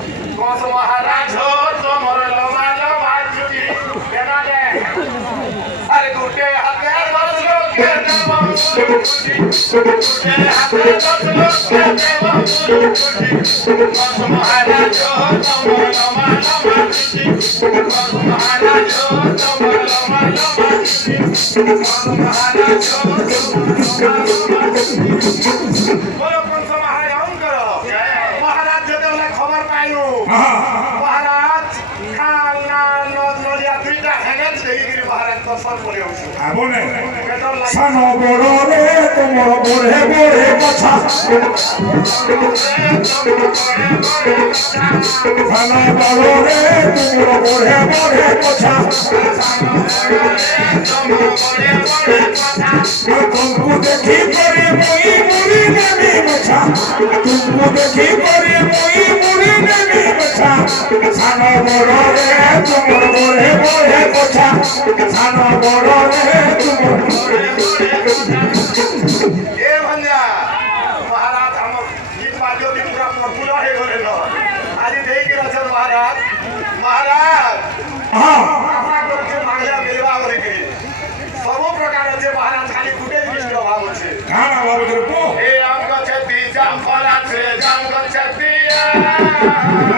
महाराज हो तुमर लमालो बाजुटी केना दे अरे गुटे हाथे दस लोग के देव गुटी गुटे हाथे दस लोग के देव गुटी महाराज हो तुमर लमालो बाजुटी महाराज हो तुमर लमालो बाजुटी महाराज हो बोलो कौन सा महाराज करो महाराज जो देवला खबर पाइयो महाराज खाना नलिया दुईटा हेगेज देखिकरी महाराज दर्शन करे आउँछु आबोने सानो बडो रे तमरो बढे बढे कथा सानो बडो रे तमरो बढे बढे कथा तुमको देखी करे मोई मुरी नेमी मछा तुमको देखी करे मोई मुरी नेमी मछा सानो बडो रे तमरो बढे बढे कथा सानो बडो रे तमरो ए भन्जा महाराज हम गीत बाजो दिन पूरा पपुलर हे गरे न आज देखि रहछ महाराज महाराज हां आपा करके मांगला बेलवा गरे के सब प्रकार जे महाराज खाली गुटे दृष्टि अभाव छे खाना बाबू रे को ए अंक छति जाम फला छे जाम छतिया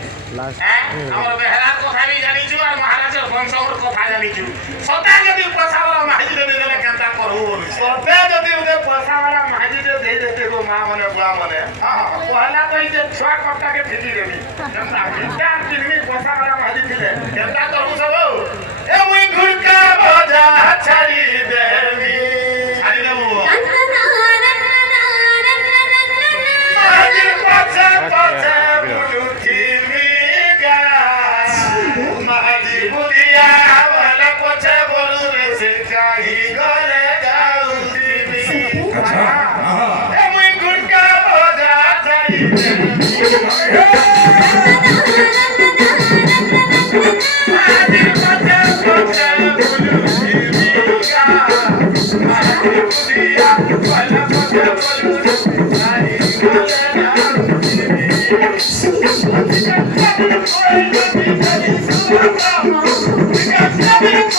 हमर बेहरा कथा भी जानी छु और महाराज वंशवर कथा जानी छु सदा यदि पैसा वाला माहिती दे देले केनता करहु सदा यदि उदे पैसा वाला माहिती दे देते को मां मने बुआ मने हां पहला तो जे छुआ कपटा के फेंकी देबी केनता चार दिन में पैसा वाला माहिती दिले केनता करहु सब ए मुई घुरका बजा छाड़ी देबी छाड़ी देबो हाजिर पछे पछे Come on.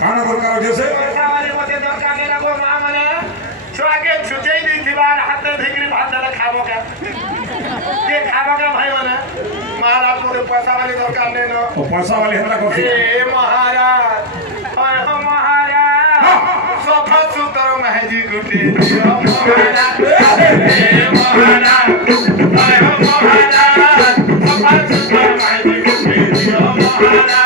কানা দরকার হয়েছে ও পয়সা वाली হেলা করছে সফা সুতর মাঝি গুটি দিও মহারাজ মহারাজ মহারাজ সফা সুতর মাঝি গুটি দিও মহারাজ